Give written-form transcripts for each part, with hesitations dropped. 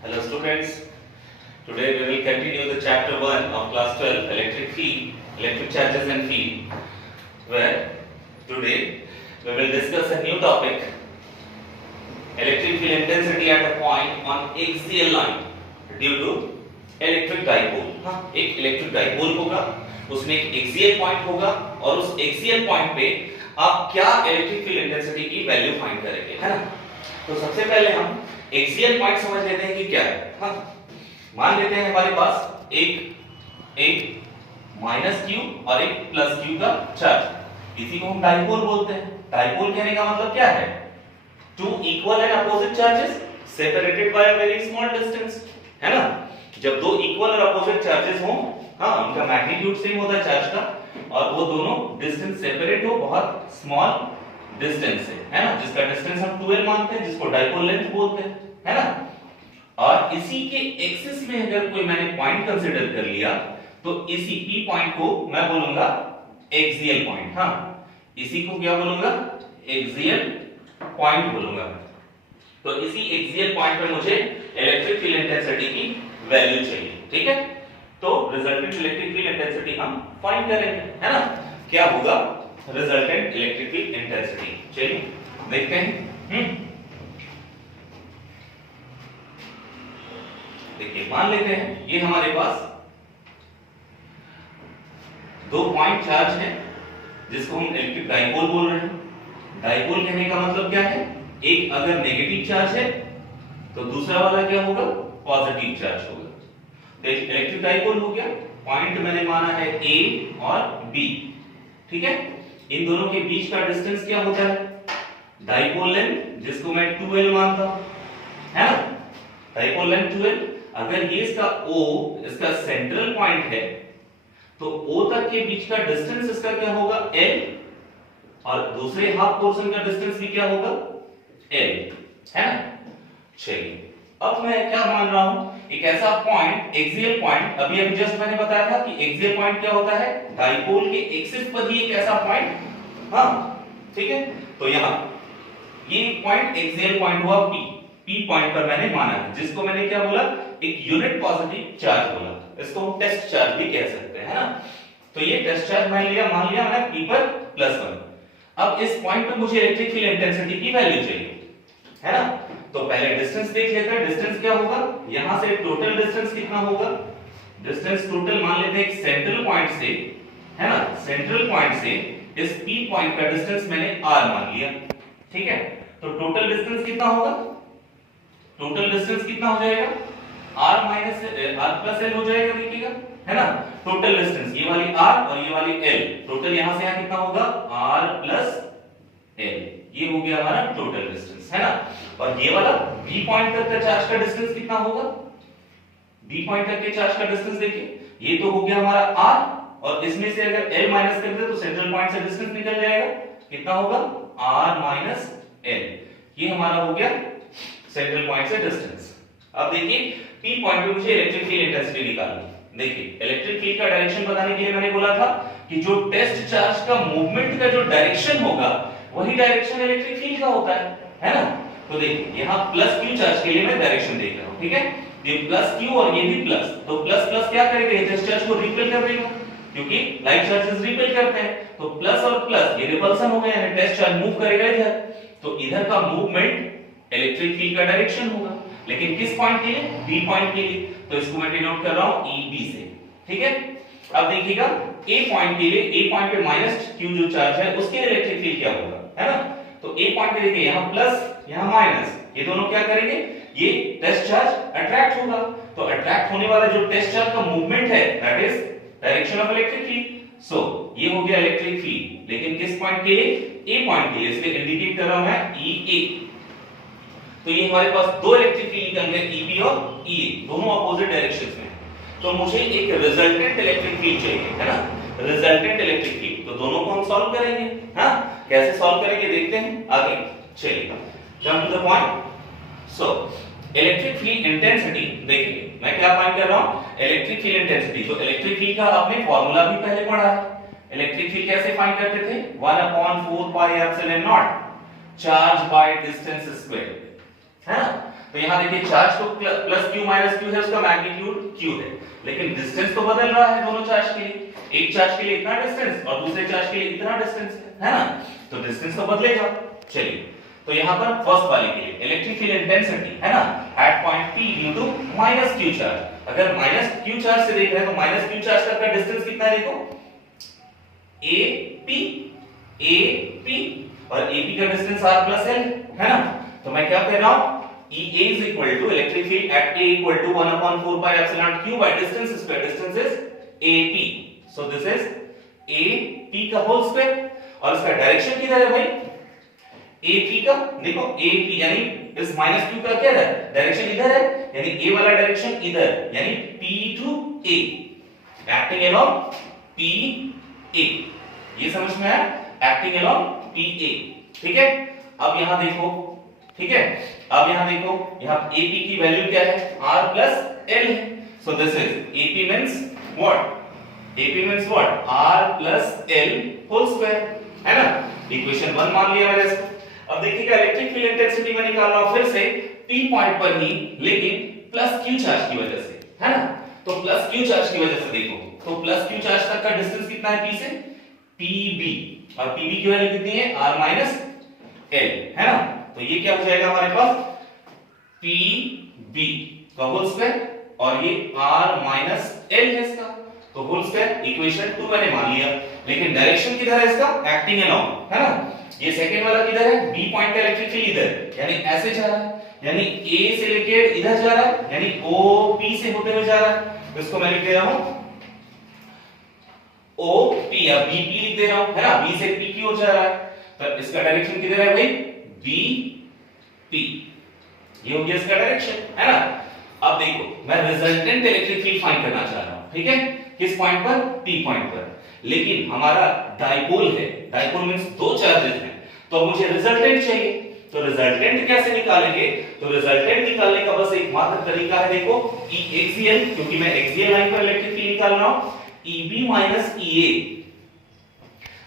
Hello students, today we will continue the chapter 1 of class 12 electric field, electric charges and field, where today we will discuss a new topic, electric field intensity at a point on axial line due to electric dipole. हाँ, एक electric dipole होगा, उसमें एक axial point होगा और उस axial point पे आप क्या electric field intensity की वैल्यू फाइंड करेंगे, है ना? तो सबसे पहले हम एक्सियल पॉइंट समझ लेते हैं कि क्या है। हाँ, मान लेते हैं हमारे पास एक माइनस क्यू और एक प्लस क्यू का चार्ज, इसी को हम डाइपोल बोलते हैं। डाइपोल कहने का मतलब क्या है? Two equal and opposite charges separated by a very small distance, है ना? जब दो इक्वल और अपोजिट चार्जेस हों, हाँ, उनका मैग्नीट्यूड सेम होता है चार्ज का और वो दोनों डिस्टेंस सेपरेट हो बहुत स्मॉल डिस्टेंस से, है ना? जिसका डिस्टेंस हम 12 मानते हैं, जिसको डाइपोल लेंथ बोलते हैं, है ना? और इसी के एक्सिस में अगर कोई मैंने पॉइंट कंसीडर कर लिया तो इसी पी पॉइंट को मैं बोलूंगा एक्सियल पॉइंट। हाँ, इसी को क्या बोलूंगा? एक्सियल पॉइंट बोलूंगा। तो इसी एक्सियल पॉइंट पे मुझे इलेक्ट्रिक फील्ड इंटेंसिटी की वैल्यू चाहिए, ठीक है? तो रिजल्टेंट इलेक्ट्रिक फील्ड इंटेंसिटी हम फाइंड करेंगे, है ना? क्या होगा रिजल्टेंट इलेक्ट्रिक फील्ड इंटेंसिटी? चलिए देखते हैं। देखिए, मान लेते हैं ये हमारे पास दो पॉइंट चार्ज है जिसको हम इलेक्ट्रिक डाइपोल बोल रहे हैं। डाइपोल कहने का मतलब क्या है? एक अगर नेगेटिव चार्ज है तो दूसरा वाला क्या होगा? पॉजिटिव चार्ज होगा। तो इलेक्ट्रिक डाइपोल हो गया, पॉइंट मैंने माना है ए और बी, ठीक है? इन दोनों के बीच का डिस्टेंस क्या होता है? डाइपोल लेंथ, जिसको मैं 2l मानता हूं, है ना? Dipole length 2l। अगर ये इसका O, इसका सेंट्रल पॉइंट है, तो O तक के बीच का डिस्टेंस इसका क्या होगा? L, और दूसरे हाफ पोर्शन का डिस्टेंस भी क्या होगा? L, है ना? चलिए, अब मैं क्या मान रहा हूं? एक ऐसा पॉइंट, एक्सियल पॉइंट, अभी जस्ट मैंने बताया था कि एक्सियल पॉइंट क्या होता है? डाइपोल के एक्सिस पर ही एक ऐसा पॉइंट, हाँ, ठीक है? तो यहां ये पॉइंट एक्सियल पॉइंट हुआ P पॉइंट पर मैंने माना है, जिसको मैंने क्या बोला? एक यूनिट पॉजिटिव चार्ज बोला। इसको हम टेस्ट चार्ज भी कह सकते हैं, है ना? तो ये टेस्ट चार्ज मान लिया मैं P पर +1। अब इस पॉइंट पे मुझे इलेक्ट्रिक फील्ड इंटेंसिटी की वैल्यू चाहिए, है ना? तो पहले डिस्टेंस देख लेते हैं। डिस्टेंस क्या होगा? यहां से टोटल डिस्टेंस कितना होगा? डिस्टेंस टोटल मान लेते हैं एक सेंट्रल पॉइंट से, है ना? सेंट्रल पॉइंट से इस P पॉइंट का डिस्टेंस मैंने r मान लिया, ठीक है? तो टोटल डिस्टेंस कितना होगा? टोटल डिस्टेंस कितना हो जाएगा? r minus r plus l हो जाएगा, देखिएगा, है ना? टोटल डिस्टेंस ये वाली r और ये वाली l, टोटल यहां से यहां कितना होगा? r प्लस l, ये हो गया हमारा टोटल डिस्टेंस, है ना? और ये वाला b पॉइंट तक का चार्ज का डिस्टेंस कितना होगा? b पॉइंट तक के चार्ज का डिस्टेंस देखिए, ये तो हो गया हमारा r, और इसमें से अगर l माइनस कर दे तो सेंट्रल पॉइंट से डिस्टेंस निकल जाएगा, कितना होगा? r माइनस l, ये हमारा हो गया सेंट्रल पॉइंट से डिस्टेंस। अब देखिए, P पॉइंट पे मुझे इलेक्ट्रिक फील्ड इंटेंसिटी निकालनी है। देखिए, इलेक्ट्रिक फील्ड का डायरेक्शन बताने के लिए मैंने बोला था कि जो टेस्ट चार्ज का मूवमेंट का जो डायरेक्शन होगा वही डायरेक्शन इलेक्ट्रिक फील्ड का होता है ना? तो देखिए, यहां प्लस q चार्ज के लिए मैं डायरेक्शन देख रहा हूं, ठीक है? ये प्लस q और ये भी प्लस, तो प्लस प्लस क्या करेगा? टेस्ट चार्ज को रिपेल कर देगा, क्योंकि लाइट चार्जेस रिपेल करते हैं। तो प्लस और प्लस ये रिपल्सन हो गया, यानी टेस्ट चार्ज मूव करेगा इधर, तो इधर का मूवमेंट इलेक्ट्रिक फील्ड का डायरेक्शन होगा। लेकिन किस पॉइंट के लिए? बी पॉइंट के लिए, तो इसको मैं डिनोट कर रहा हूं ई बी से, ठीक है? अब देखिएगा, ए पॉइंट के लिए, ए पॉइंट पे माइनस क्यू जो चार्ज है उसके लिए इलेक्ट्रिक फील्ड क्या होगा, है ना? तो ए पॉइंट पे देखिए, यहां प्लस यहां माइनस, ये दोनों क्या करेंगे? ये टेस्ट चार्ज अट्रैक्ट होगा, तो अट्रैक्ट होने वाला जो टेस्ट चार्ज का मूवमेंट है that is direction of electric field. So ये हो गया इलेक्ट्रिक फील्ड, लेकिन किस पॉइंट के लिए? ए पॉइंट के लिए, इसलिए इंडिकेट कर रहा हूं मैं ई ए। तो ये हमारे पास दो इलेक्ट्रिक फील्ड निकल गए, EB और EA, दोनों अपोजिट डायरेक्शंस में। तो मुझे एक रिजल्टेंट इलेक्ट्रिक फील्ड चाहिए, है ना? रिजल्टेंट इलेक्ट्रिक फील्ड, तो दोनों को हम सॉल्व करेंगे। हाँ, कैसे सॉल्व करेंगे देखते हैं आगे। चलिए, come to the point. So electric field intensity, देखिए मैं क्या फाइंड कर रहा हूं? Electric field intensity. तो इलेक्ट्रिक फील्ड का आपने फार्मूला भी पहले पढ़ा है। इलेक्ट्रिक फील्ड कैसे फाइंड करते थे? 1/4 pi epsilon not charge by distance square, है ना? तो यहाँ देखिए चार्ज तो प्लस क्यू माइनस क्यू है, उसका मैग्नीट्यूड क्यू है, लेकिन डिस्टेंस तो बदल रहा है दोनों चार्ज के लिए। एक चार्ज के लिए इतना डिस्टेंस और दूसरे चार्ज के लिए इतना डिस्टेंस है ना, तो डिस्टेंस तो बदलेगा। चलिए, तो यहाँ पर फर्स्ट वाले के लिए इलेक्ट्रिक फील्ड इंटेंसिटी है ना at point P due to minus q charge. अगर माइनस क्यू चार्ज से देख रहे हैं तो माइनस क्यू चार्ज तक का डिस्टेंस कितना है, देखो AP और AP का डिस्टेंस R प्लस L है ना। तो मैं क्या कह रहा हूं, EA is equal to electric field at A equal to 1 upon 4 pi epsilon q by distance square, distance is AP, so this is AP का होल स्क्वायर। और इसका डायरेक्शन किधर है भाई, AP का देखो AP यानी इस माइनस q का क्या है डायरेक्शन इधर है, यानी A वाला डायरेक्शन इधर, यानी P to A, acting along PA, ये समझ में आया, एक्टिंग अलोंग PA, ठीक है। अब यहां देखो, ठीक है, अब यहां देखो, यहां AP की वैल्यू क्या है, R प्लस L है, so this is AP means what, AP means what, R plus L whole square, है ना। इक्वेशन 1 मान लिया मैंने इसको। अब देखिएगा इलेक्ट्रिक फील्ड इंटेंसिटी में निकाल रहा हूं फिर से P पॉइंट पर ही, लेकिन प्लस Q चार्ज की वजह से, है ना। तो प्लस Q चार्ज की वजह से देखो, तो प्लस Q चार्ज तक का डिस्टेंस कितना है P से, PB, और PB की वैल्यू कितनी है, R माइनस L, है ना। तो ये क्या हो जाएगा हमारे पास, PB का होल स्क्वायर और ये R माइनस L है इसका, तो होल स्क्वायर इक्वेशन 2 मैंने मान लिया। लेकिन डायरेक्शन किधर है इसका, एक्टिंग अलोंग, है ना। ये सेकंड वाला किधर है, B पॉइंट का इलेक्ट्रिक फील्ड इधर, यानी ऐसे जा रहा है, यानी A से लेके इधर जा रहा है, यानी OP से होते हुए जा रहा है। तो इसको मैं लिख दे रहा हूं OP या BP लिख दे रहा हूं, है ना, B से P की ओर जा रहा है, तो इसका डायरेक्शन किधर है भाई, BP, ये हो गया इसका डायरेक्शन, है ना। अब देखो मैं रिजल्टेंट इलेक्ट्रिक फील्ड फाइंड करना चाह रहा हूं, ठीक है, किस पॉइंट पर, P पॉइंट पर, लेकिन हमारा डाइपोल है, डाइपोल मींस दो चार्जेस हैं, तो मुझे रिजल्टेंट चाहिए। तो रिजल्टेंट कैसे निकालेंगे, तो रिजल्टेंट निकालने का बस एकमात्र तरीका है, देखो E एक्सियल, क्योंकि मैं एक्सियल लाइन पर इलेक्ट्रिक फील्ड निकाल रहा हूं, EB माइनस EA।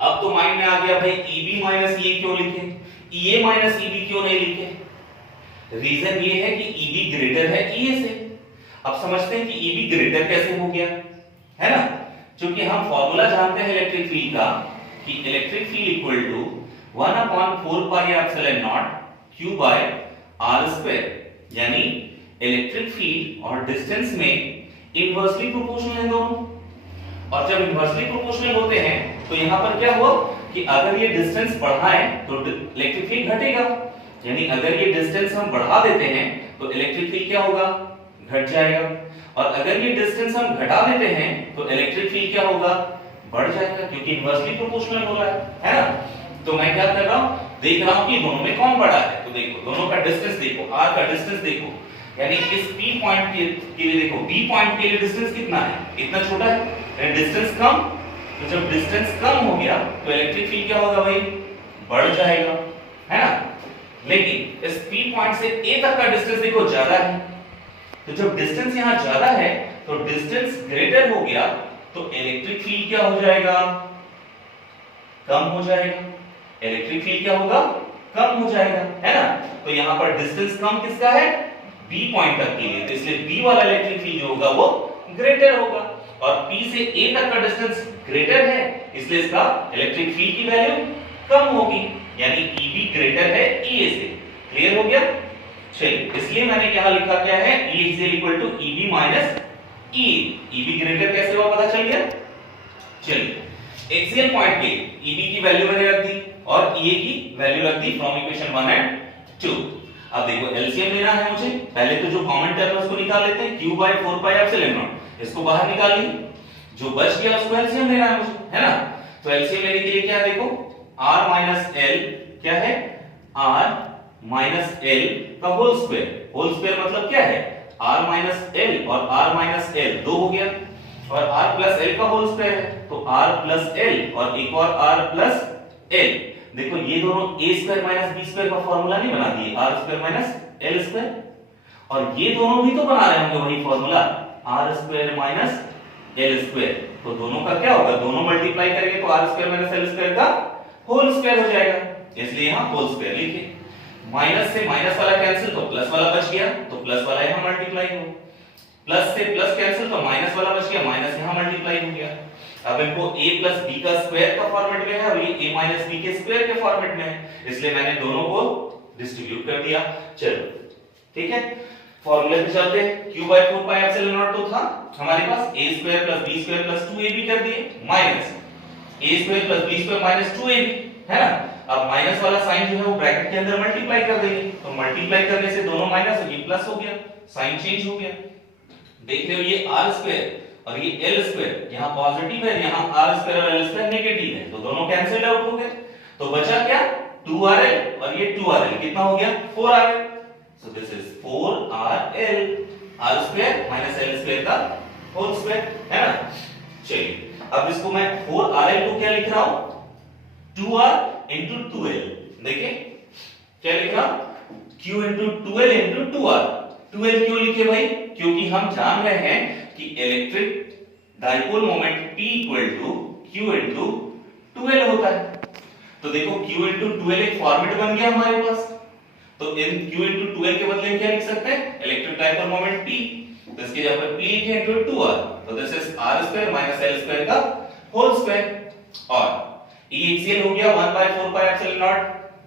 अब तो माइंड में आ गया भाई EB माइनस EA क्यों लिखे, EA माइनस EB क्यों नहीं लिखे, रीजन ये है कि EB ग्रेटर है EA से। अब समझते हैं कि EB ग्रेटर कैसे हो गया, है ना, क्योंकि हम फॉर्मूला जानते हैं इलेक्ट्रिक फील्ड का कि electric field equal to 1 upon 4 pi epsilon naught q by r square, यानी इलेक्ट्रिक फील्ड और डिस्टेंस में इनवर्सली प्रोपोर्शनल है दोनों, और जब इनवर्सली प्रोपोर्शनल होते हैं तो यहां पर क्या हुआ कि अगर ये डिस्टेंस बढ़ाएं तो इलेक्ट्रिक फील्ड घटेगा, यानी अगर ये डिस्टेंस हम बढ़ा देते हैं तो इलेक्ट्रिक फील्ड क्या होगा, घट जाएगा, और अगर ये डिस्टेंस हम घटा देते हैं तो इलेक्ट्रिक फील्ड क्या होगा, बढ़ जाएगा, क्योंकि इनवर्सली प्रोपोर्शनल हो रहा है ना। तो मैं क्या कर रहा हूं, देख रहा हूं कि दोनों में कौन बड़ा है, तो देखो दोनों का डिस्टेंस देखो, R का डिस्टेंस देखो, यानी इस P पॉइंट के लिए देखो B पॉइंट के लिए डिस्टेंस कितना है, इतना छोटा है, डिस्टेंस कम, तो जब डिस्टेंस कम हो गया तो इलेक्ट्रिक फील्ड क्या होगा भाई, बढ़ जाएगा, है ना। लेकिन इस P पॉइंट से A तक का डिस्टेंस देखो ज्यादा है, तो जब डिस्टेंस यहां ज्यादा है तो डिस्टेंस ग्रेटर हो गया तो इलेक्ट्रिक फील्ड क्या हो जाएगा, कम हो जाएगा, इलेक्ट्रिक फील्ड क्या होगा, कम हो जाएगा, है ना। तो यहां पर डिस्टेंस कम किसका है, B पॉइंट तक के लिए, तो इसलिए B वाला इलेक्ट्रिक फील्ड जो होगा वो ग्रेटर होगा, और P से A तक का डिस्टेंस ग्रेटर है, इसलिए इसका इलेक्ट्रिक फील्ड की वैल्यू कम होगी, यानी EB ग्रेटर है EA से। क्लियर हो गया, चलिए, इसलिए मैंने यहां लिखा क्या है, E is equal to EB minus EA। EB greater कैसे हुआ पता चल गया। चलिए, एक्सियल पॉइंट के EB की वैल्यू मैंने रख दी और EA की वैल्यू रख दी फ्रॉम इक्वेशन 1 एंड 2। अब देखो एलसीएम लेना है मुझे, पहले तो जो कॉमन टर्म है उसको निकाल लेते हैं, q by 4 pi epsilon naught, इसको बाहर निकाल ली, जो बच गया उसको एलसीएम लेना है मुझे, है ना। तो एलसीएम लेने के लिए क्या है, देखो r minus l क्या है, r minus l का होल स्क्वायर, होल स्क्वायर मतलब क्या है, r minus l और r minus l दो हो गया, और r plus l का होल स्क्वायर है, तो r plus l और एक और r plus l, देखो ये दोनों a square minus b square का फार्मूला नहीं बना दिए, r square minus l square, और ये दोनों भी तो बना रहे होंगे वही formula, r square minus l square, तो दोनों का क्या होगा, दोनों मल्टीप्लाई करेंगे तो r square minus l square का होल स्क्वायर हो जाएगा, इसलिए यहां होल स्क्वायर लिखे। माइनस से माइनस वाला कैंसिल तो प्लस वाला बच गया, तो प्लस वाला यहां मल्टीप्लाई हो, प्लस से प्लस कैंसिल तो माइनस वाला बच गया, माइनस यहां मल्टीप्लाई हो गया। अब इनको a प्लस b का स्क्वायर का फॉर्मेट में है और ये a माइनस b के स्क्वायर के फॉर्मेट में है, इसलिए मैंने दोनों को डिस्ट्रीब्यूट कर दिया। चलो ठीक है, फॉर्मूले पे चलते हैं। q by 4 pi epsilon naught तो था हमारे पास a square plus b square plus 2ab कर दिए, minus a square plus b square minus 2ab, है ना। अब माइनस वाला साइन जो है वो ब्रैकेट के अंदर मल्टीप्लाई कर देंगे, तो मल्टीप्लाई करने से दोनों माइनस हो गए, प्लस हो गया, साइन चेंज हो गया। देख रहे हो ये r स्क्वायर और ये l स्क्वायर यहाँ पॉजिटिव है, यहाँ r स्क्वायर और l स्क्वायर नेगेटिव है, तो दोनों कैंसिल आउट हो गए। तो बचा क्या, 2rl और ये 2rl, कितना हो गया 4rl। So this is 4rl, r square minus l square का होल स्क्वायर, है ना। चलिए अब इसको मैं 4rl को क्या लिख रहा हूं, 2r into 2l। देखिए क्या लिख रहा, q into 2l into 2r। 2l क्यों लिखे भाई, क्योंकि हम जान रहे हैं कि electric dipole moment p equal to q into 2l होता है। तो देखो q into 2l एक फॉर्मेट बन गया हमारे पास, तो इन q into 2l के बदले में क्या लिख सकते हैं, इलेक्ट्रिक डाइपोल मोमेंट p, तो इसके जगह पर p लिखे into 2r, तो this is r square minus l square का होल स्क्वायर। और E एक्सियल हो गया 1 by 4 pi epsilon naught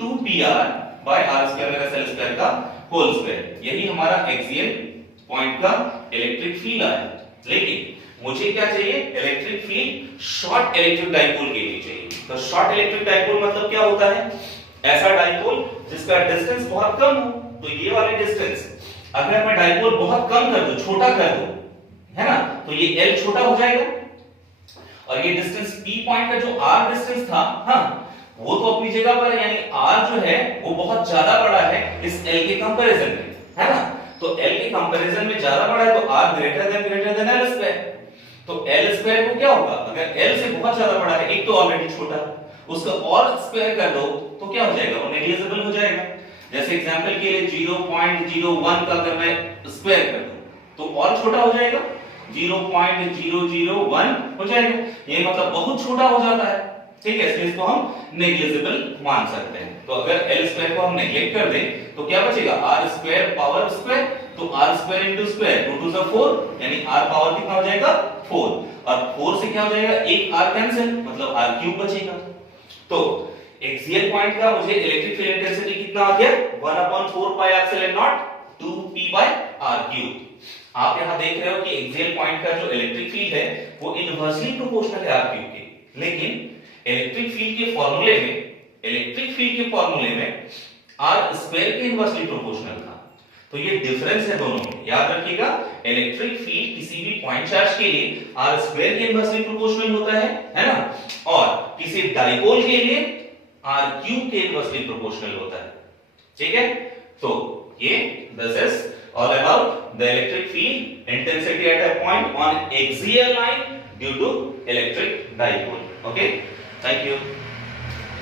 2pr by r square minus l square का होल स्क्वायर। यही हमारा एक्सियल पॉइंट का इलेक्ट्रिक फील्ड आया। लेकिन मुझे क्या चाहिए, electric field short electric dipole के लिए चाहिए। तो शॉर्ट इलेक्ट्रिक डाइपोल मतलब क्या होता है, ऐसा डाइपोल जिसका डिस्टेंस बहुत कम हो। तो ये वाले डिस्टेंस अगर मैं डाइपोल बहुत कम कर दूं, छोटा कर दूं, है ना, तो ये l छोटा हो जाएगा और ये डिस्टेंस p पॉइंट का जो r डिस्टेंस था, हाँ, वो तो अपनी जगह पर, यानी r जो है वो बहुत ज्यादा बड़ा है इस l के कंपैरिजन में, है ना। तो l के कंपैरिजन में ज्यादा बड़ा है तो r greater than l square. तो l स्क्वायर को क्या होगा, अगर l से बहुत ज्यादा बड़ा है, एक तो ऑलरेडी छोटा, उसका और स्क्वायर कर दो तो क्या हो जाएगा, वो नेग्लिजिबल हो जाएगा। जैसे एग्जांपल के लिए 0.01 का अगर मैं स्क्वायर कर दूं तो और छोटा हो जाएगा, 0.001 हो जाएगा, ये मतलब बहुत छोटा हो जाता है, ठीक है, इसलिए इसको हम नेग्लिजिबल मान सकते हैं। तो अगर l स्क्वायर को हम नेग्लेक्ट कर दें तो क्या बचेगा, r स्क्वायर पावर स्क्वायर, तो r स्क्वायर इनटू स्क्वायर 2 2 4, यानी r पावर कितना हो जाएगा 4, और 4 से क्या हो जाएगा, एक r कैंसिल, मतलब r क्यूब बचेगा। तो एक्सियल पॉइंट का मुझे इलेक्ट्रिक फील्ड इंटेंसिटी कितना आ गया, 1/4 pi epsilon not 2p by r cube. आप यहां देख रहे हो कि एक्सियल पॉइंट का जो इलेक्ट्रिक फील्ड है वो इनवर्सली प्रोपोर्शनल है r क्यूब के, लेकिन इलेक्ट्रिक फील्ड के फॉर्मूले में r स्क्वायर के इनवर्सली प्रोपोर्शनल था। तो ये डिफरेंस है दोनों में, याद रखिएगा, इलेक्ट्रिक फील्ड किसी भी पॉइंट चार्ज के लिए r स्क्वायर के इनवर्सली प्रोपोर्शनल होता है ना, और किसी डाइपोल के लिए r क्यूब के इनवर्सली प्रोपोर्शनल होता है, ठीक है। तो ये this is all about the electric field intensity at a point on axial line due to electric dipole. Okay, thank you.